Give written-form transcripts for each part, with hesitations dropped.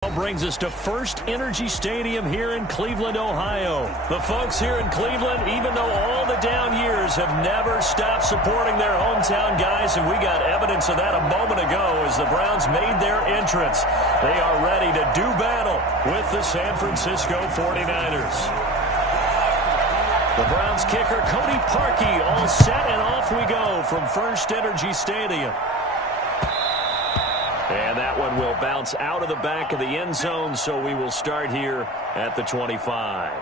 Brings us to First Energy Stadium here in Cleveland, Ohio. The folks here in Cleveland, even though all the down years, have never stopped supporting their hometown guys, and we got evidence of that a moment ago as the Browns made their entrance. They are ready to do battle with the San Francisco 49ers. The Browns kicker, Cody Parkey, all set, and off we go from First Energy Stadium. And that one will bounce out of the back of the end zone, so we will start here at the 25.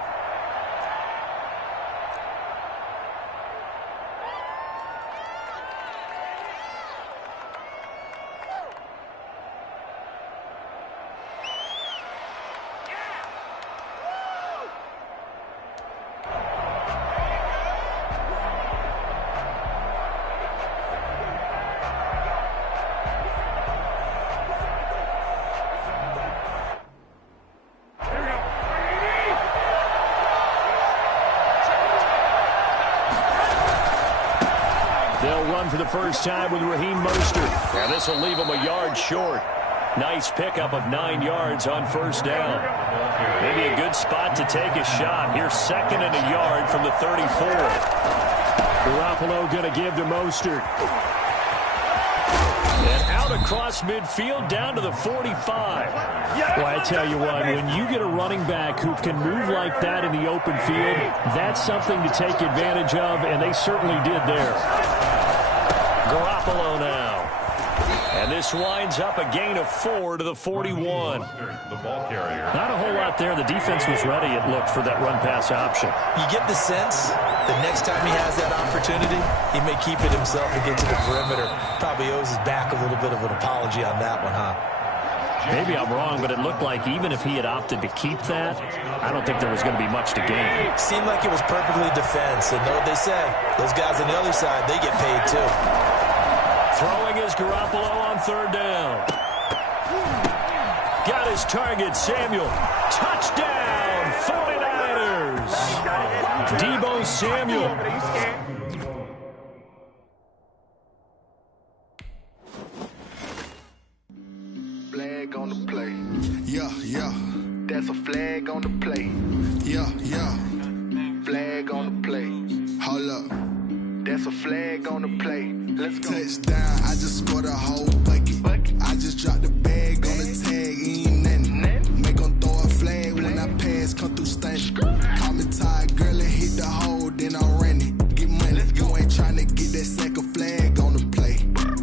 They'll run for the first time with Raheem Mostert. Now this will leave him a yard short. Nice pickup of 9 yards on first down. Maybe a good spot to take a shot. Here's 2nd and a yard from the 34. Garoppolo going to give to Mostert. And out across midfield down to the 45. Well, I tell you what, when you get a running back who can move like that in the open field, that's something to take advantage of, and they certainly did there. Garoppolo now. And this winds up a gain of 4 to the 41. Not a whole lot there. The defense was ready, it looked, for that run-pass option. You get the sense the next time he has that opportunity, he may keep it himself and get to the perimeter. Probably owes his back a little bit of an apology on that one, huh? Maybe I'm wrong, but it looked like even if he had opted to keep that, I don't think there was going to be much to gain. Seemed like it was perfectly defense. And know what they say, those guys on the other side, they get paid too. Throwing is Garoppolo on 3rd down. Got his target, Samuel. Touchdown, 49ers. Deebo Samuel. Flag on the play. Yeah, yeah. That's a flag on the play. Yeah, yeah. Flag on the play. Hold up. That's a flag on the play. Let's go. Touchdown, I just scored a whole bucket. I just dropped the bag on the tag, ain't nothing. Make them throw a flag when I pass, come through stunning. Call me tired, girl, and hit the hole, then I'm running. Get money, you ain't trying to get that second flag on the play.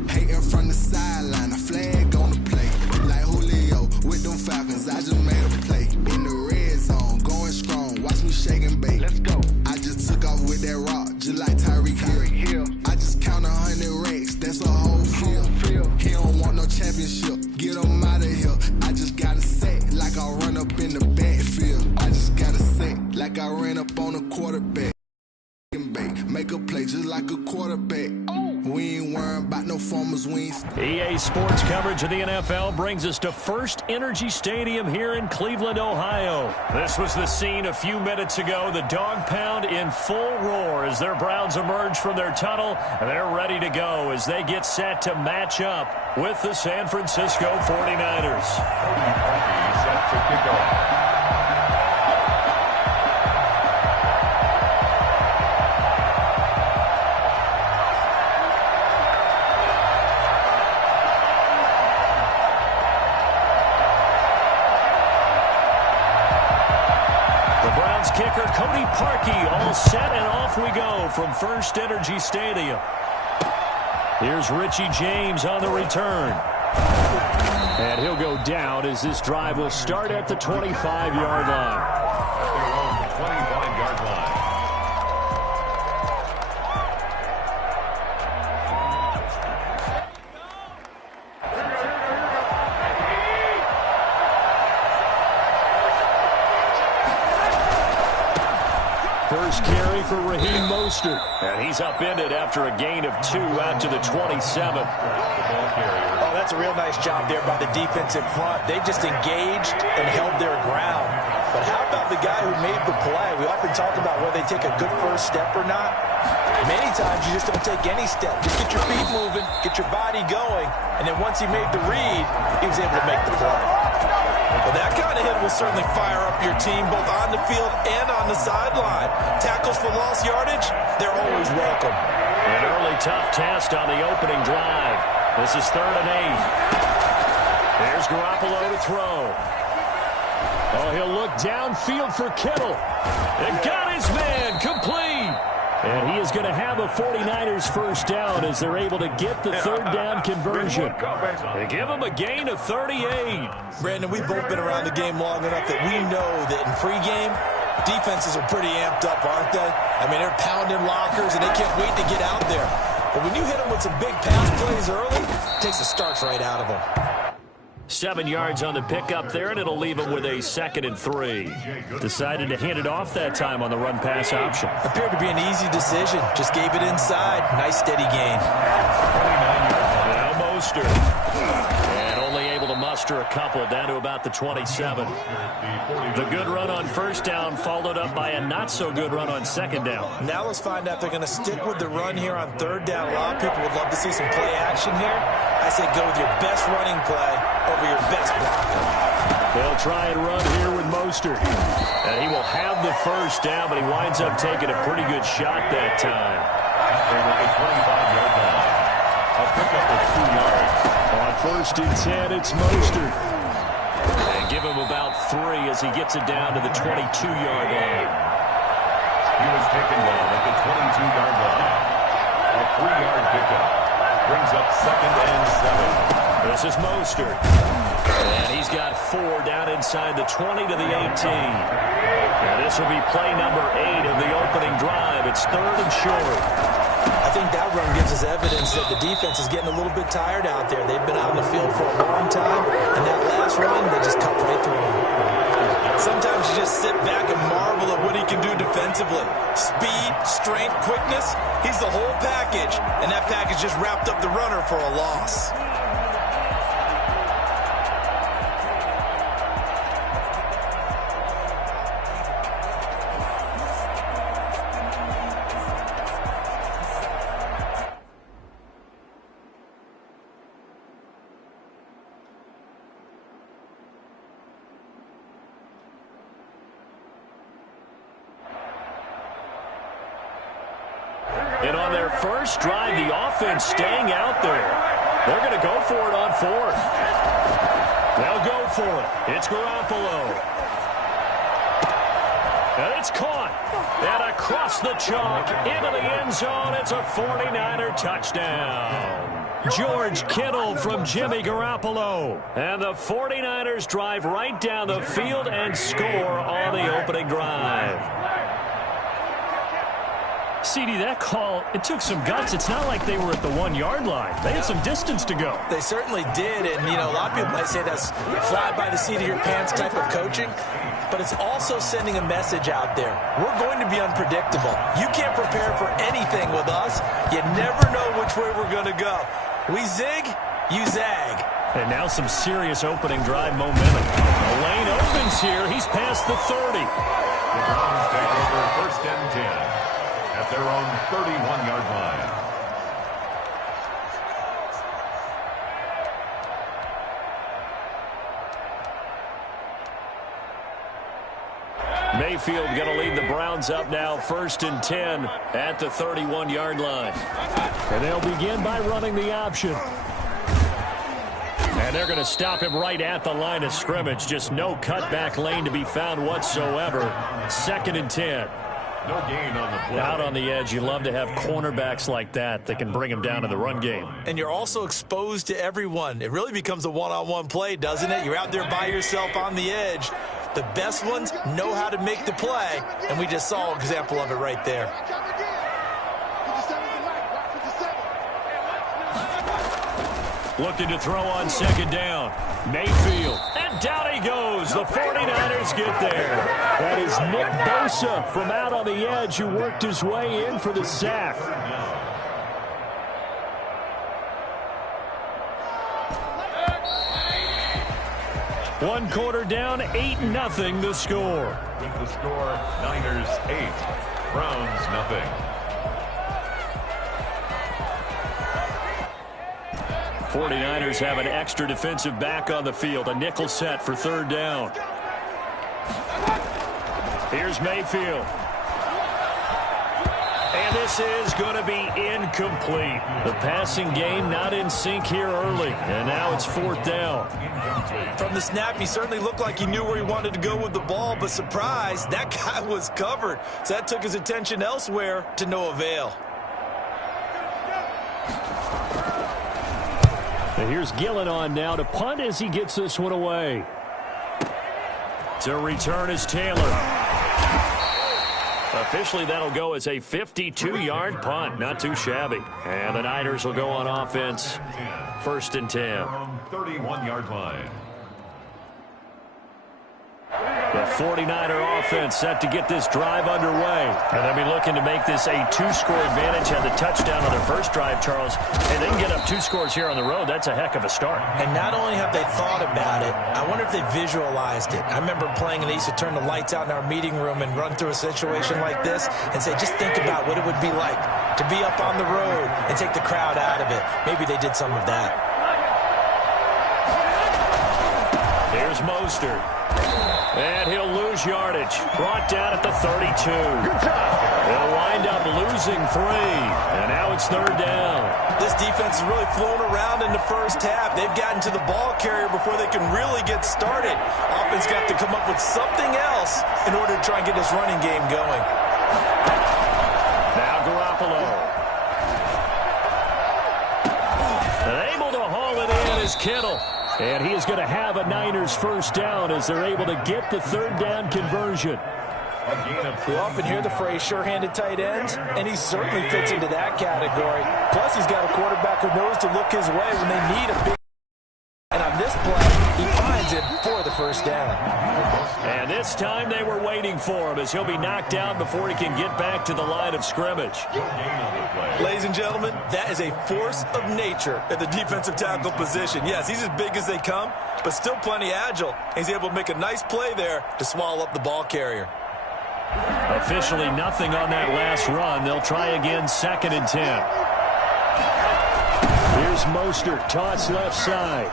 Hating from the sideline, a flag on the play. Like Julio with them Falcons, I just made a play. In the red zone, going strong, watch me shake and bake. Let's go. I just took off with that rock, just like Tyreek Hill. I just count 100 racks, that's a whole field. He don't want no championship, get him out of here. I just got a set, like I run up in the backfield. I just got a set, like I ran up on a quarterback. Make a play just like a quarterback. We ain't worrying about no formers, we ain't. EA Sports coverage of the NFL brings us to First Energy Stadium here in Cleveland, Ohio. This was the scene a few minutes ago. The dog pound in full roar as their Browns emerge from their tunnel, and they're ready to go as they get set to match up with the San Francisco 49ers. Set to kick off. Kicker Cody Parkey all set, and off we go from First Energy Stadium. Here's Richie James on the return. And he'll go down as this drive will start at the 25-yard line. 25-yard line. First carry for Raheem Mostert. And he's upended after a gain of 2 out to the 27. Oh, that's a real nice job there by the defensive front. They just engaged and held their ground. But how about the guy who made the play? We often talk about whether they take a good first step or not. Many times you just don't take any step. Just get your feet moving, get your body going, and then once he made the read, he was able to make the play. But certainly fire up your team both on the field and on the sideline. Tackles for lost yardage, they're always welcome. An early tough test on the opening drive. This is 3rd and 8. There's Garoppolo to throw. Oh, he'll look downfield for Kittle. And got his man complete. And he is going to have a 49ers first down as they're able to get the 3rd down conversion. They give him a gain of 38. Brandon, we've both been around the game long enough that we know that in pregame, defenses are pretty amped up, aren't they? I mean, they're pounding lockers, and they can't wait to get out there. But when you hit them with some big pass plays early, it takes the starch right out of them. 7 yards on the pickup there, and it'll leave him with a 2nd and 3. Decided to hand it off that time on the run-pass option. Appeared to be an easy decision. Just gave it inside. Nice, steady gain. Now Mostert. And only able to muster a couple down to about the 27. The good run on first down followed up by a not-so-good run on second down. Now let's find out if they're going to stick with the run here on 3rd down. A lot of people would love to see some play action here. I say go with your best running play over your best blocker. They'll try and run here with Mostert. And he will have the first down, but he winds up taking a pretty good shot that time. After a 25-yard line. A pickup of 2 yards. On 1st and 10, it's Mostert. And give him about 3 as he gets it down to the 22-yard line. He was taken down at the 22-yard line. A 3-yard pickup brings up 2nd and 7. This is Mostert. And he's got 4 down inside the 20 to the 18. And this will be play number 8 of the opening drive. It's 3rd and short. I think that run gives us evidence that the defense is getting a little bit tired out there. They've been out on the field for a long time, and that last run, they just cut right through him. Sometimes you just sit back and marvel at what he can do defensively. Speed, strength, quickness, he's the whole package, and that package just wrapped up the runner for a loss. And on their first drive, the offense staying out there. They're going to go for it on 4th. They'll go for it. It's Garoppolo. And it's caught. And across the chalk, into the end zone. It's a 49er touchdown. George Kittle from Jimmy Garoppolo. And the 49ers drive right down the field and score on the opening drive. CD, that call, it took some guts. It's not like they were at the 1-yard line. They had some distance to go. They certainly did, and, you know, a lot of people might say that's fly by the seat of your pants type of coaching, but it's also sending a message out there. We're going to be unpredictable. You can't prepare for anything with us. You never know which way we're going to go. We zig, you zag. And now some serious opening drive momentum. The lane opens here. He's past the 30. The Browns take over 1st and 10. At their own 31-yard line. Mayfield going to lead the Browns up now 1st and 10 at the 31-yard line. And they'll begin by running the option. And they're going to stop him right at the line of scrimmage. Just no cutback lane to be found whatsoever. 2nd and 10. No gain on the play. Out on the edge, you love to have cornerbacks like that can bring him down in the run game. And you're also exposed to everyone. It really becomes a one-on-one play, doesn't it? You're out there by yourself on the edge. The best ones know how to make the play, and we just saw an example of it right there. Looking to throw on 2nd down. Mayfield. And down he goes. The 49ers get there. That is Nick Bosa from out on the edge who worked his way in for the sack. One quarter down, 8-0 the score. With the score, Niners 8, Browns nothing. 49ers have an extra defensive back on the field. A nickel set for 3rd down. Here's Mayfield. And this is going to be incomplete. The passing game not in sync here early. And now it's 4th down. From the snap, he certainly looked like he knew where he wanted to go with the ball, but surprise, that guy was covered. So that took his attention elsewhere to no avail. And here's Gillen on now to punt as he gets this one away. To return is Taylor. Officially, that'll go as a 52-yard punt. Not too shabby. And the Niners will go on offense. 1st and 10. 31-yard line. The 49er offense set to get this drive underway. And they'll be looking to make this a 2-score advantage. Had the touchdown on their first drive, Charles. And then get up 2 scores here on the road. That's a heck of a start. And not only have they thought about it, I wonder if they visualized it. I remember playing, and they used to turn the lights out in our meeting room and run through a situation like this and say, just think about what it would be like to be up on the road and take the crowd out of it. Maybe they did some of that. Here's Mostert. And he'll lose yardage. Brought down at the 32. They'll wind up losing 3. And now it's 3rd down. This defense has really flown around in the first half. They've gotten to the ball carrier before they can really get started. Offense got to come up with something else in order to try and get this running game going. Now Garoppolo. And able to haul it in is Kittle. And he is going to have a Niners 1st down as they're able to get the 3rd down conversion. We often hear the phrase sure-handed tight ends, and he certainly fits into that category. Plus, he's got a quarterback who knows to look his way when they need a big. And on this play, he finds it for the 1st down. And this time they were waiting for him as he'll be knocked down before he can get back to the line of scrimmage. Ladies and gentlemen, that is a force of nature at the defensive tackle position. Yes, he's as big as they come, but still plenty agile. He's able to make a nice play there to swallow up the ball carrier. Officially nothing on that last run. They'll try again 2nd and 10. Here's Mostert, toss left side.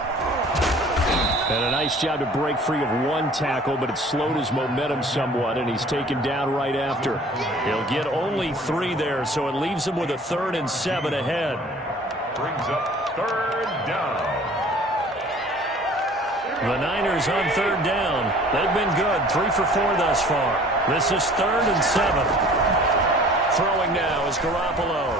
And a nice job to break free of 1 tackle, but it slowed his momentum somewhat, and he's taken down right after. He'll get only 3 there, so it leaves him with a 3rd and 7 ahead. Brings up 3rd down. The Niners on 3rd down. They've been good, 3 for 4 thus far. This is 3rd and 7. Throwing now is Garoppolo.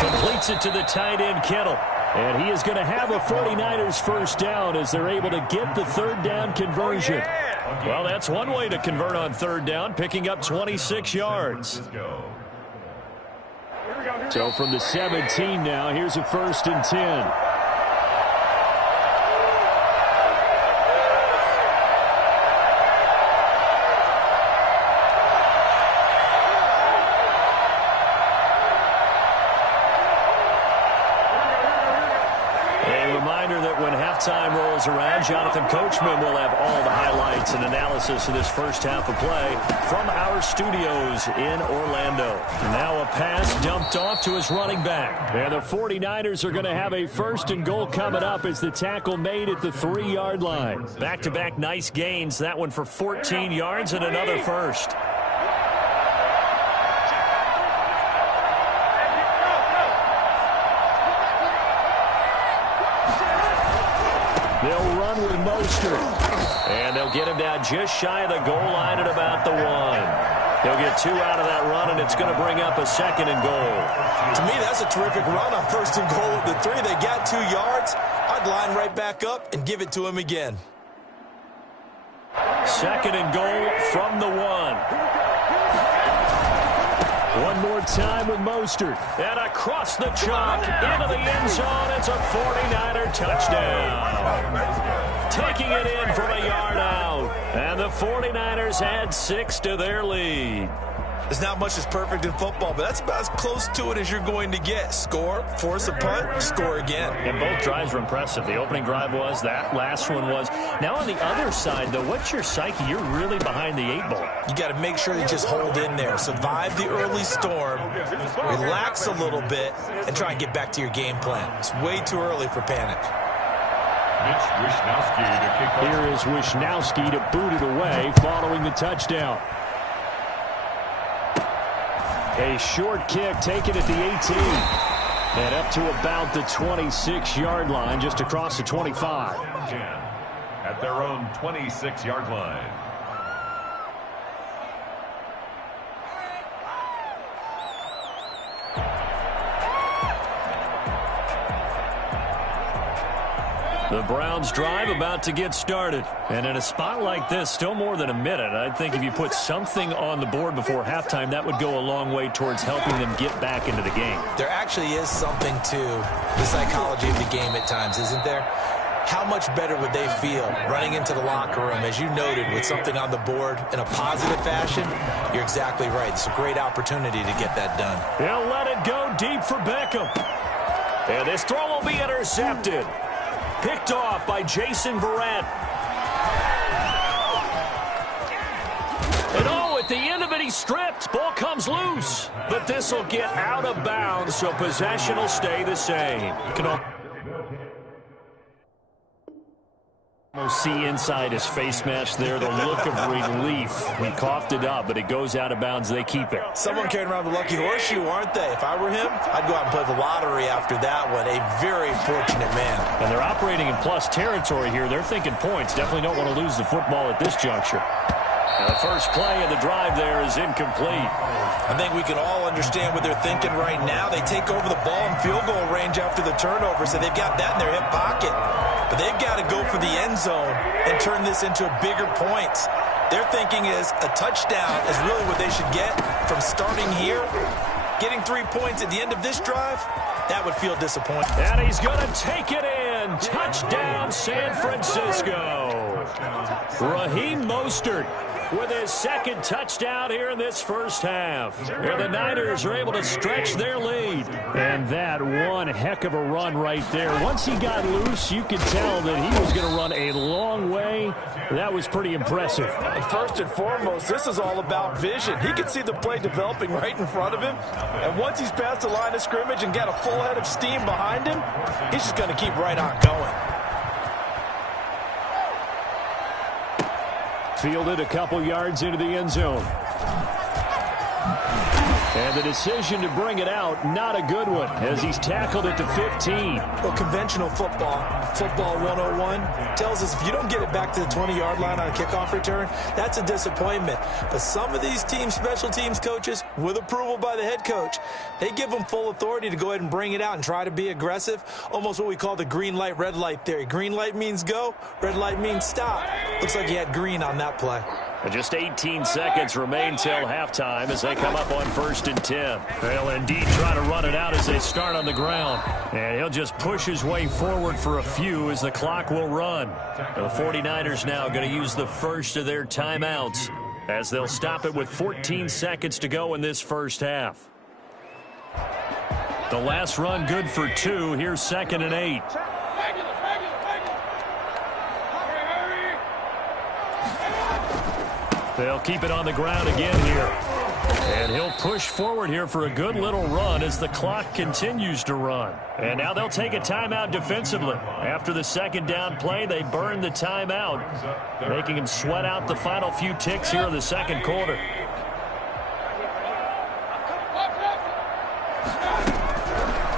Completes it to the tight end, Kittle. And he is going to have a 49ers 1st down as they're able to get the 3rd down conversion. Well, that's one way to convert on 3rd down, picking up 26 yards. So from the 17 now, here's a 1st and 10. Time rolls around. Jonathan Coachman will have all the highlights and analysis of this first half of play from our studios in Orlando. Now a pass dumped off to his running back. And the 49ers are going to have a 1st and goal coming up as the tackle made at the 3-yard line. Back-to-back nice gains. That one for 14 yards and another 1st. They'll run with Mostert. And they'll get him down just shy of the goal line at about the 1. He'll get 2 out of that run, and it's going to bring up a 2nd and goal. To me, that's a terrific run on 1st and goal at the 3. They got 2 yards. I'd line right back up and give it to him again. 2nd and goal from the 1. One more time with Mostert. And across the chalk into the end zone. It's a 49er touchdown. Taking it in from a yard out. And the 49ers add 6 to their lead. There's not much that's perfect in football, but that's about as close to it as you're going to get. Score, force a punt, score again. And both drives were impressive. The opening drive was, that last one was. Now on the other side, though, what's your psyche? You're really behind the 8 ball. You got to make sure you just hold in there. Survive the early storm, relax a little bit, and try and get back to your game plan. It's way too early for panic. Here is Wishnowski to boot it away following the touchdown. A short kick taken at the 18. And up to about the 26-yard line, just across the 25. At their own 26-yard line. The Browns drive about to get started. And in a spot like this, still more than a minute, I think if you put something on the board before halftime, that would go a long way towards helping them get back into the game. There actually is something to the psychology of the game at times, isn't there? How much better would they feel running into the locker room, as you noted, with something on the board in a positive fashion? You're exactly right. It's a great opportunity to get that done. He'll let it go deep for Beckham. And this throw will be intercepted. Picked off by Jason Verrett. And at the end of it, he's stripped. Ball comes loose. But this will get out of bounds, so possession will stay the same. You can almost see inside his face mask there the look of relief. He coughed it up, but it goes out of bounds. They keep it. Someone carrying around the lucky horseshoe, aren't they? If I were him, I'd go out and play the lottery after that one. A very fortunate man. And they're operating in plus territory here. They're thinking points. Definitely don't want to lose the football at this juncture. And the first play of the drive there is incomplete. I think we can all understand what they're thinking right now. They take over the ball in field goal range after the turnover, so they've got that in their hip pocket. But they've got to go for the end zone and turn this into bigger points. Their thinking is a touchdown is really what they should get from starting here. Getting 3 points at the end of this drive, that would feel disappointing. And he's going to take it in. Touchdown, San Francisco. Raheem Mostert with his second touchdown here in this first half. And the Niners are able to stretch their lead. And that one heck of a run right there. Once he got loose, you could tell that he was going to run a long way. That was pretty impressive. And first and foremost, this is all about vision. He could see the play developing right in front of him. And once he's past the line of scrimmage and got a full head of steam behind him, he's just going to keep right on going. Fielded a couple yards into the end zone. And the decision to bring it out, not a good one, as he's tackled at the 15. Well, conventional football 101, tells us if you don't get it back to the 20-yard line on a kickoff return, that's a disappointment. But some of these teams, special teams coaches, with approval by the head coach, they give them full authority to go ahead and bring it out and try to be aggressive, almost what we call the green light, red light theory. Green light means go, red light means stop. Looks like he had green on that play. Just 18 seconds remain till halftime as they come up on 1st and 10. They'll indeed try to run it out as they start on the ground. And he'll just push his way forward for a few as the clock will run. The 49ers now going to use the first of their timeouts as they'll stop it with 14 seconds to go in this first half. The last run good for 2. Here's 2nd and 8. They'll keep it on the ground again here. And he'll push forward here for a good little run as the clock continues to run. And now they'll take a timeout defensively. After the second down play, they burn the timeout, making him sweat out the final few ticks here in the second quarter.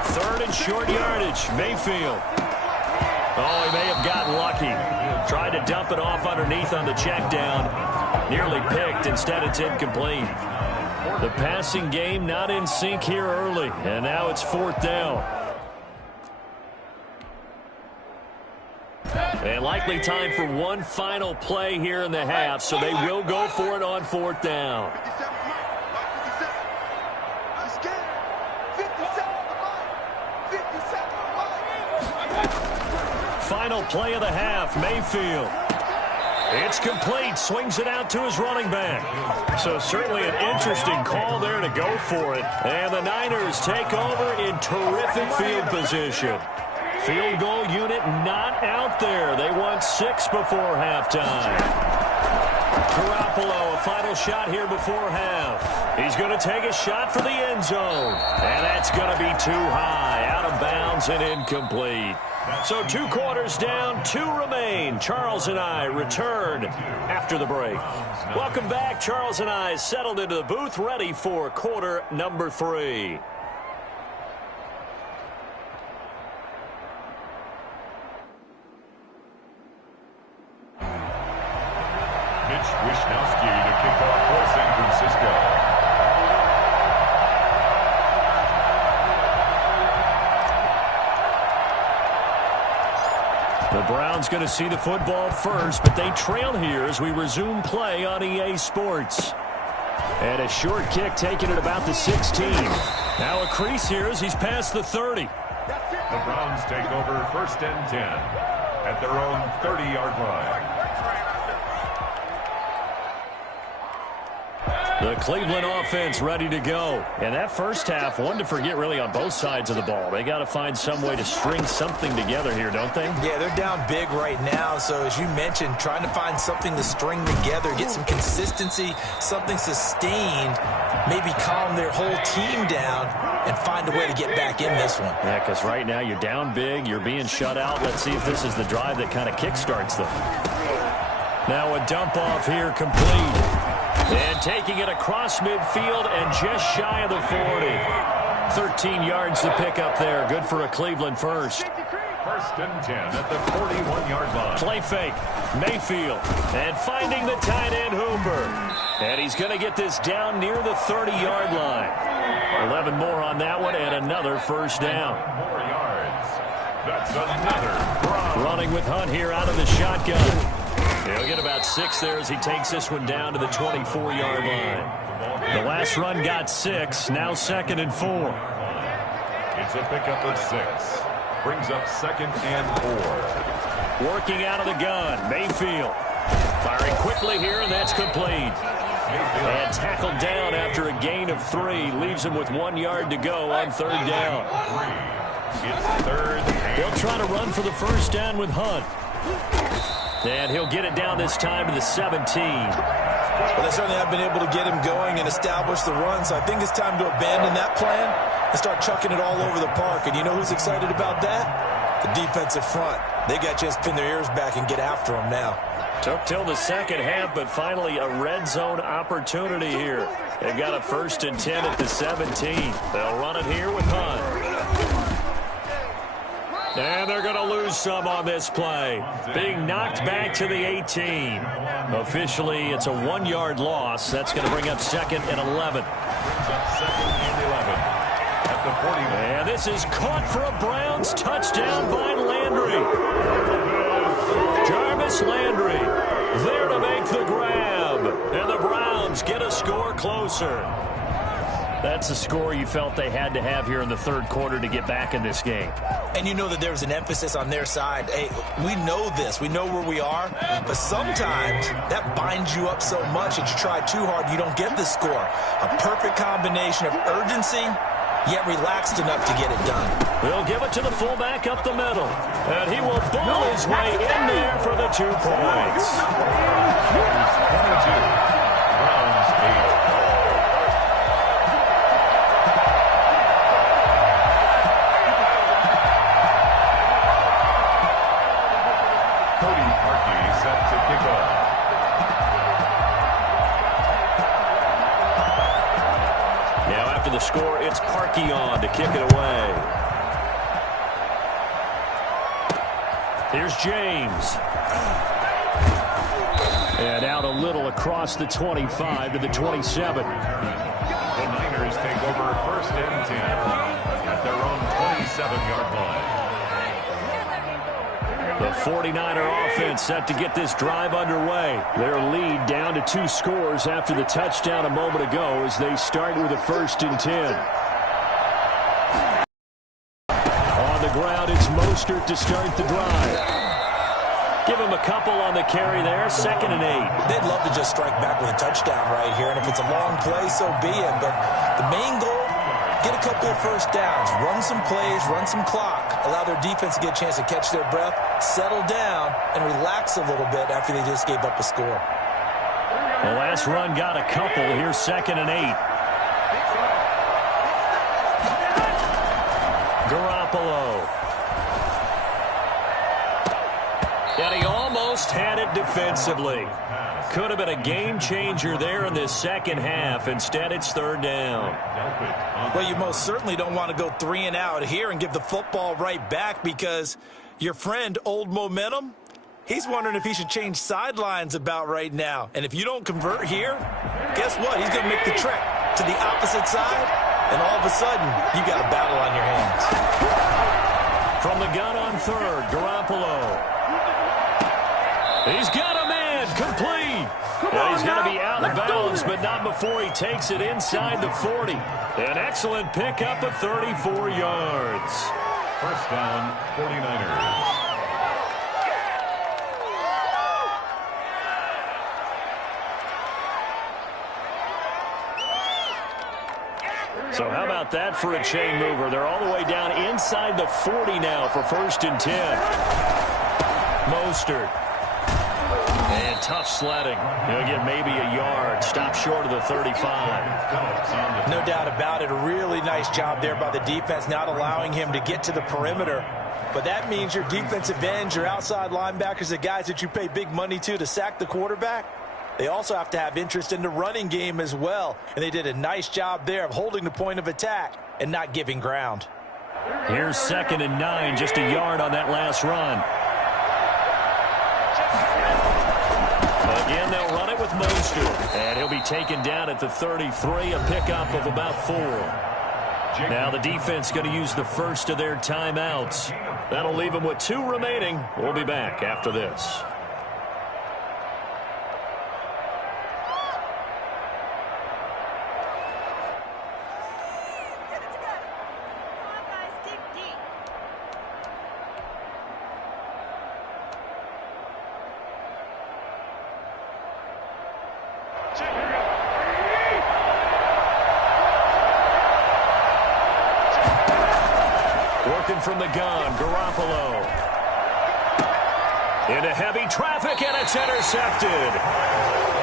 Third and short yardage, Mayfield. Oh, he may have gotten lucky. Tried to dump it off underneath on the check down. Nearly picked. Instead, it's incomplete. The passing game not in sync here early. And now it's 4th down. And likely time for one final play here in the half. So they will go for it on 4th down. Final play of the half, Mayfield. It's complete, swings it out to his running back. So certainly an interesting call there to go for it. And the Niners take over in terrific field position. Field goal unit not out there. They won 6 before halftime. Garoppolo, a final shot here before half. He's going to take a shot for the end zone. And that's going to be too high, out of bounds and incomplete. So 2 quarters down, 2 remain. Charles and I return after the break. Welcome back. Charles and I settled into the booth, ready for quarter number 3. Mitch Wishnowsky to kick off for San Francisco. The Browns going to see the football first, but they trail here as we resume play on EA Sports. And a short kick taken at about the 16. Now a crease here as he's past the 30. The Browns take over 1st and 10 at their own 30-yard line. The Cleveland offense ready to go. And that first half, one to forget really on both sides of the ball. They got to find some way to string something together here, don't they? Yeah, they're down big right now. So as you mentioned, trying to find something to string together, get some consistency, something sustained, maybe calm their whole team down and find a way to get back in this one. Yeah, because right now you're down big, you're being shut out. Let's see if this is the drive that kind of kickstarts them. Now a dump off here complete. And taking it across midfield and just shy of the 40. 13 yards to pick up there. Good for a Cleveland first. 1st and 10 at the 41-yard line. Play fake. Mayfield. And finding the tight end Hooper. And he's going to get this down near the 30-yard line. 11 more on that one and another first down. More yards. That's another Brown. Running with Hunt here out of the shotgun. He'll get about 6 there as he takes this one down to the 24-yard line. The last run got 6, now 2nd and 4. It's a pickup of 6. Brings up 2nd and 4. Working out of the gun, Mayfield. Firing quickly here, and that's complete. And tackled down after a gain of 3. Leaves him with 1 yard to go on 3rd down. It's 3rd. They'll try to run for the first down with Hunt. And he'll get it down this time to the 17. Well, they certainly have been able to get him going and establish the run, so I think it's time to abandon that plan and start chucking it all over the park. And you know who's excited about that? The defensive front. They got a chance to pin their ears back and get after him now. Took till the second half, but finally a red zone opportunity here. They've got a 1st and 10 at the 17. They'll run it here with Hunt. And they're going to lose some on this play. Being knocked back to the 18. Officially, it's a 1-yard loss. That's going to bring up 2nd and 11. At the 40. And this is caught for a Browns touchdown by Landry. Jarvis Landry there to make the grab. And the Browns get a score closer. That's a score you felt they had to have here in the 3rd quarter to get back in this game. And you know that there was an emphasis on their side. Hey, we know this. We know where we are. But sometimes that binds you up so much that you try too hard, you don't get the score. A perfect combination of urgency, yet relaxed enough to get it done. They'll give it to the fullback up the middle. And he will ball his way in there for the 2 points. 22. Browns 8. The score, it's Parkey on to kick it away. Here's James. And out a little across the 25 to the 27. The Niners take over 1st and 10 at their own 27-yard line. The 49er offense set to get this drive underway. Their lead down to 2 scores after the touchdown a moment ago as they start with a 1st and 10. On the ground, it's Mostert to start the drive. Give him a couple on the carry there, 2nd and 8. They'd love to just strike back with a touchdown right here, and if it's a long play, so be it. But the main goal, get a couple of first downs, run some plays, run some clock, allow their defense to get a chance to catch their breath, settle down, and relax a little bit after they just gave up a score. The last run got a couple. Here's 2nd and 8. Garoppolo. And he almost had it defensively. Could have been a game changer there in this second half. Instead, it's third down. Well, you most certainly don't want to go 3 and out here and give the football right back, because your friend, Old Momentum, he's wondering if he should change sidelines about right now. And if you don't convert here, guess what? He's going to make the trek to the opposite side, and all of a sudden, you got a battle on your hands. From the gun on third, Garoppolo. He's got a man, complete. And he's going to be out of bounds, but not before he takes it inside the 40. An excellent pickup of 34 yards. First down, 49ers. So how about that for a chain mover? They're all the way down inside the 40 now for 1st and 10. Mostert. And tough sledding. He'll get maybe a yard. Stop short of the 35. No doubt about it. A really nice job there by the defense, not allowing him to get to the perimeter. But that means your defensive ends, your outside linebackers, the guys that you pay big money to sack the quarterback, they also have to have interest in the running game as well. And they did a nice job there of holding the point of attack and not giving ground. Here's 2nd and 9, just a yard on that last run. Again, they'll run it with Mostert. And he'll be taken down at the 33, a pickup of about 4. Now the defense going to use the first of their timeouts. That'll leave them with 2 remaining. We'll be back after this. From the gun, Garoppolo. Into heavy traffic, and it's intercepted.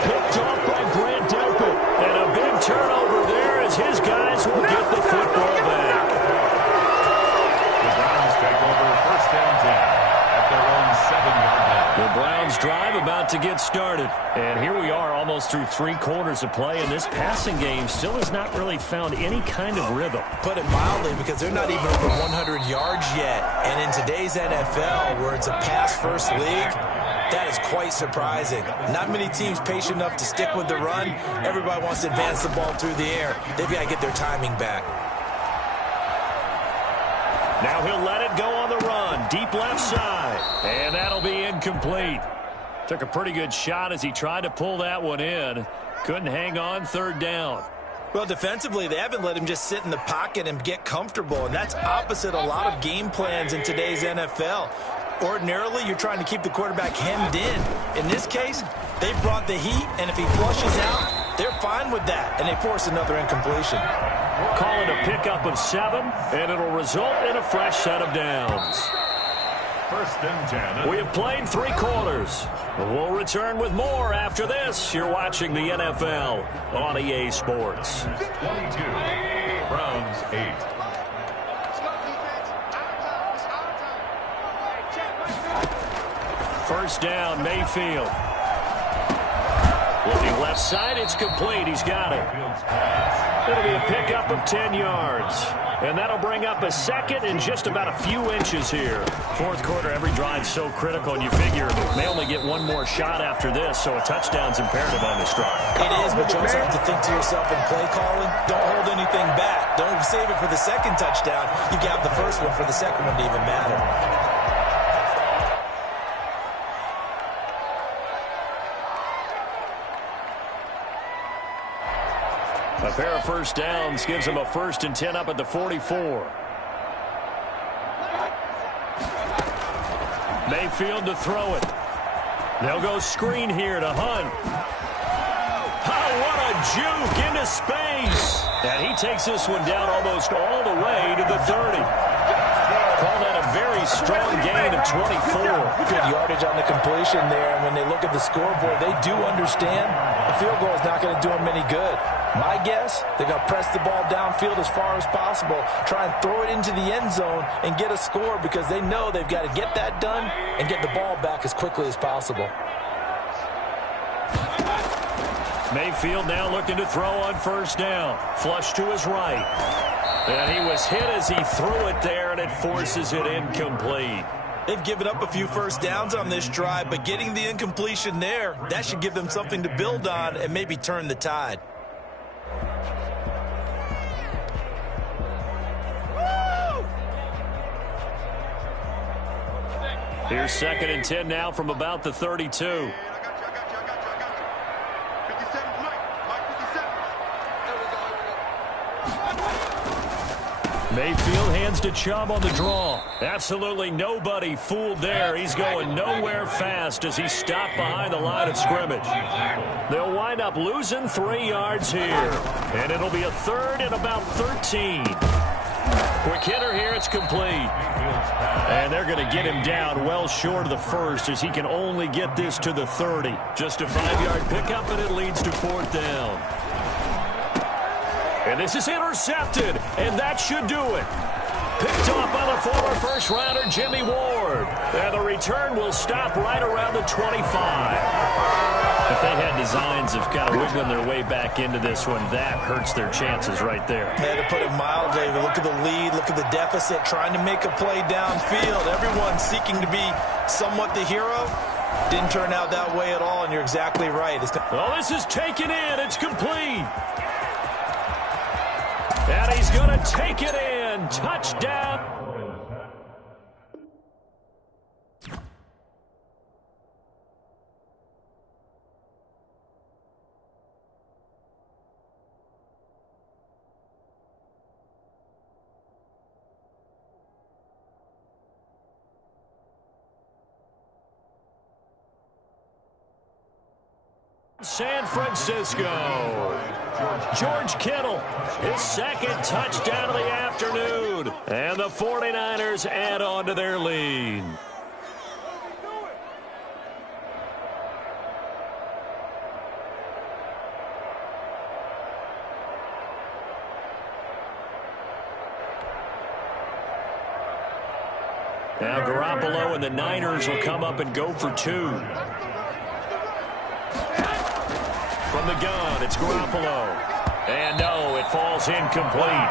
Picked off by Grant Delpit. And a big turnover there as his guys will get the football back. The Browns take over 1st and 10 at their own 7-yard line. The Browns drive about to get started. And here we are almost through 3 quarters of play, and this passing game still has not really found any kind of rhythm. Put it mildly, because they're not even over 100 yards yet. And in today's NFL, where it's a pass-first league, that is quite surprising. Not many teams patient enough to stick with the run. Everybody wants to advance the ball through the air. They've got to get their timing back. Now he'll let it go on the run. Deep left side. And that'll be incomplete. Took a pretty good shot as he tried to pull that one in. Couldn't hang on, 3rd down. Well, defensively, they haven't let him just sit in the pocket and get comfortable, and that's opposite a lot of game plans in today's NFL. Ordinarily, you're trying to keep the quarterback hemmed in. In this case, they brought the heat, and if he flushes out, they're fine with that, and they force another incompletion. Call it a pickup of 7, and it'll result in a fresh set of downs. 1st and 10. We have played 3 quarters. We'll return with more after this. You're watching the NFL on EA Sports. 22. Browns 8. First down, Mayfield. Looking left side, it's complete. He's got it. It'll be a pickup of 10 yards. And that'll bring up a 2nd and just about a few inches here. 4th quarter, every drive's so critical, and you figure they only get 1 more shot after this, so a touchdown's imperative on this drive. It is, but you also have to think to yourself in play calling, don't hold anything back. Don't save it for the 2nd touchdown. You got the first one for the 2nd one to even matter. A pair of first downs gives them a 1st and 10 up at the 44. Mayfield to throw it. They'll go screen here to Hunt. Oh, what a juke into space. And he takes this one down almost all the way to the 30. Call that a very strong gain of 24. Good yardage on the completion there. And when they look at the scoreboard, they do understand the field goal is not going to do them any good. My guess, they're going to press the ball downfield as far as possible, try and throw it into the end zone and get a score because they know they've got to get that done and get the ball back as quickly as possible. Mayfield now looking to throw on first down. Flush to his right. And he was hit as he threw it there, and it forces it incomplete. They've given up a few first downs on this drive, but getting the incompletion there, that should give them something to build on and maybe turn the tide. Here's 2nd and 10 now from about the 32. Mayfield hands to Chubb on the draw. Absolutely nobody fooled there. He's going nowhere fast as he stopped behind the line of scrimmage. They'll wind up losing 3 yards here. And it'll be a 3rd and about 13. Quick hitter here, it's complete. And they're going to get him down well short of the first as he can only get this to the 30. Just a 5-yard pickup, and it leads to 4th down. And this is intercepted, and that should do it. Picked off by the former first-rounder Jimmy Ward. And the return will stop right around the 25. If they had designs of kind of wiggling their way back into this one, that hurts their chances right there. Yeah, to put it mildly, look at the lead, look at the deficit, trying to make a play downfield. Everyone seeking to be somewhat the hero. Didn't turn out that way at all, and you're exactly right. Well, this is taken in. It's complete. And he's going to take it in. Touchdown. San Francisco. George Kittle, his 2nd touchdown of the afternoon. And the 49ers add on to their lead. Now Garoppolo and the Niners will come up and go for 2. From the gun, it's Garoppolo. And no, it falls incomplete.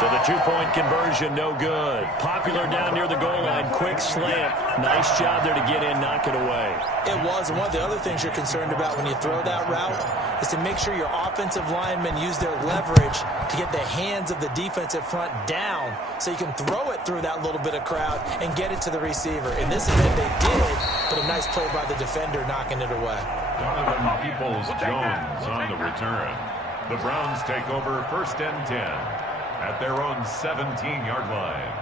So the 2-point conversion, no good. Popular down near the goal line, quick slant. Nice job there to get in, knock it away. It was, and one of the other things you're concerned about when you throw that route is to make sure your offensive linemen use their leverage to get the hands of the defensive front down so you can throw it through that little bit of crowd and get it to the receiver. In this event, they did, but a nice play by the defender knocking it away. Donovan Peoples-Jones on the return. The Browns take over 1st and 10 at their own 17-yard line.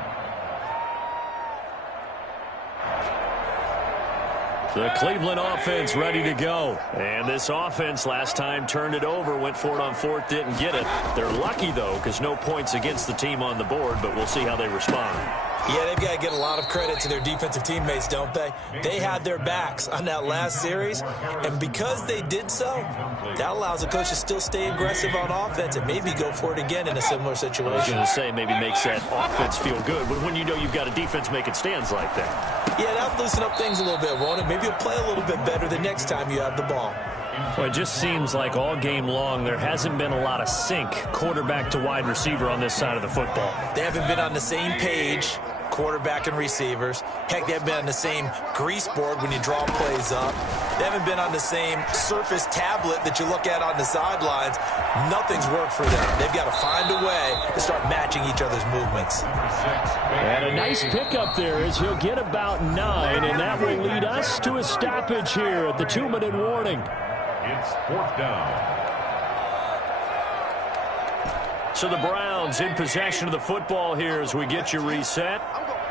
The Cleveland offense ready to go. And this offense last time turned it over, went for it on 4th, didn't get it. They're lucky, though, because no points against the team on the board, but we'll see how they respond. Yeah, they've got to get a lot of credit to their defensive teammates, don't they? They had their backs on that last series, and because they did so, that allows the coach to still stay aggressive on offense and maybe go for it again in a similar situation. I was going to say, maybe makes that offense feel good, but when you know you've got a defense making stands like that. Yeah, that'll loosen up things a little bit, won't it? Maybe you'll play a little bit better the next time you have the ball. Well, it just seems like all game long there hasn't been a lot of sync quarterback to wide receiver on this side of the football. They haven't been on the same page, quarterback and receivers. Heck, they haven't been on the same grease board when you draw plays up. They haven't been on the same surface tablet that you look at on the sidelines. Nothing's worked for them. They've got to find a way to start matching each other's movements. And a nice pickup there as he'll get about 9, and that will lead us to a stoppage here at the 2-minute warning. It's 4th down. So the Browns in possession of the football here as we get you reset.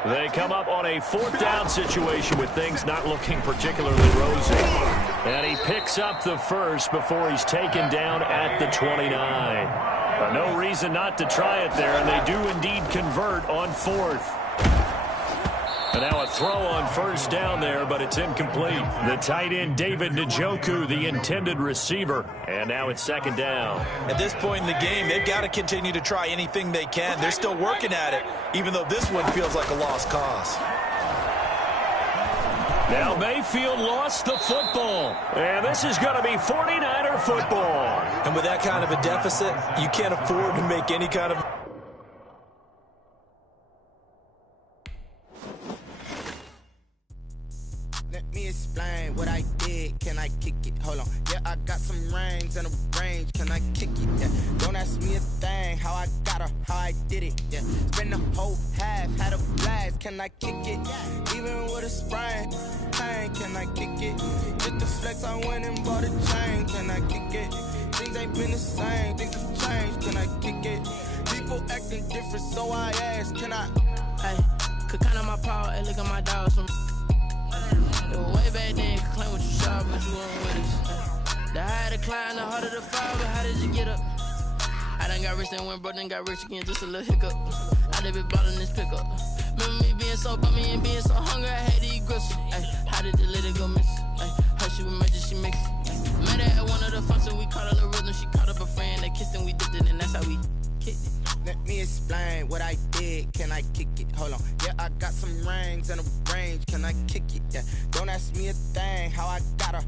They come up on a 4th down situation with things not looking particularly rosy. And he picks up the first before he's taken down at the 29. No reason not to try it there, and they do indeed convert on 4th. And now a throw on first down there, but it's incomplete. The tight end, David Njoku, the intended receiver. And now it's second down. At this point in the game, they've got to continue to try anything they can. They're still working at it, even though this one feels like a lost cause. Now Mayfield lost the football. And this is going to be 49er football. And with that kind of a deficit, you can't afford to make any kind of... Let me explain what I did. Can I kick it? Hold on. Yeah, I got some rings and a range. Can I kick it? Yeah. Don't ask me a thing. How I got her, how I did it. Yeah. Spend the whole half, had a blast. Can I kick it? Even with a sprain. Pain, can I kick it? Just the flex, I went and bought a chain. Can I kick it? Things ain't been the same. Things have changed. Can I kick it? People acting different, so I ask. Can I? Hey, could count on my power and look at my dogs. Way back then, could claim what you saw, but you weren't with us. The higher the climb, the harder the fall, but how did you get up? I done got rich and went broke, then got rich again, just a little hiccup. I done been ballin' this pickup. Remember me being so bummy and being so hungry, I had to eat gristle. Ay, how did the lady go miss? Ay, how she was magic, she mixed. Met her at one of the functions, we caught a little rhythm, she caught up a friend, they kissed and we dipped it, and that's how we kicked it. Let me explain what I did. Can I kick it? Hold on. Yeah, I got some rings and a range. Can I kick it? Yeah. Don't ask me a thing. How I got her.